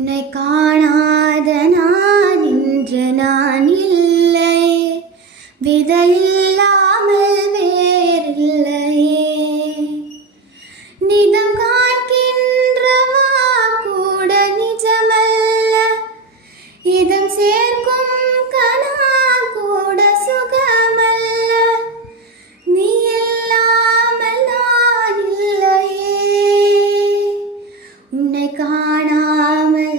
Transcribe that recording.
உன்னை காணாத நான் இன்று நான் இல்லை, விதையில்லாமல் வேறில்லையே. நிதம் காண்கின்றவா கூட நிஜமல்ல, இதம் சேர்க்கும் கனா கூட சுகமல்ல. நீ இல்லாமல் நான் இல்லையே, உன்னை காணாமல்